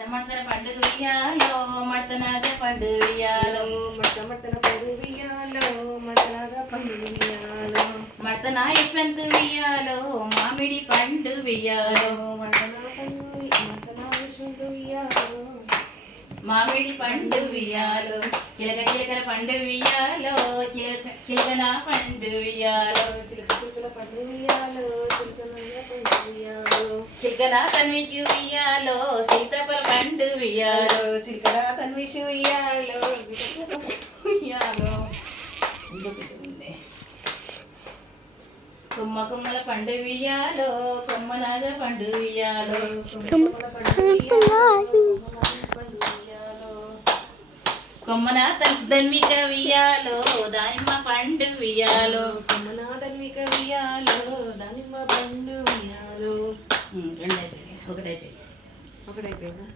మడతల పండుగ వియ్యాలో మడతనాగ పండు వియ్యాలో మడతల పండు వియ్యాలో మడతనాగ పండు వియ్యాలో మడతన యశ్వంతు వియ్యాలో మామిడి పండు వియ్యాలో మడతన యశ్వంతు వియ్యాలో మామిడి పండు వియ్యాలో చిలక చిలకల పండు వియ్యాలో చిలకన పండు వియ్యాలో చిలకల పండు వియ్యాలో చిలకన పండు వియ్యాలో చిలకన తన్విషు వియ్యాలో సీతాఫల పండు వియ్యాలో చిలకల తన్విషు వియ్యాలో వియ్యాలో కొమ్మ కొమ్మల పండు వియ్యాలో కొమ్మలాగ పండు వియ్యాలో కొమ్మన ధన్విక వియ్యాలో దానిమ్మ పండు వియ్యాలో కొమ్మన ధన్విక వియ్యాలో దానిమ్మ పండు వియ్యాలో రెండైతే ఒకటైతే ఒకటైపోయిందా?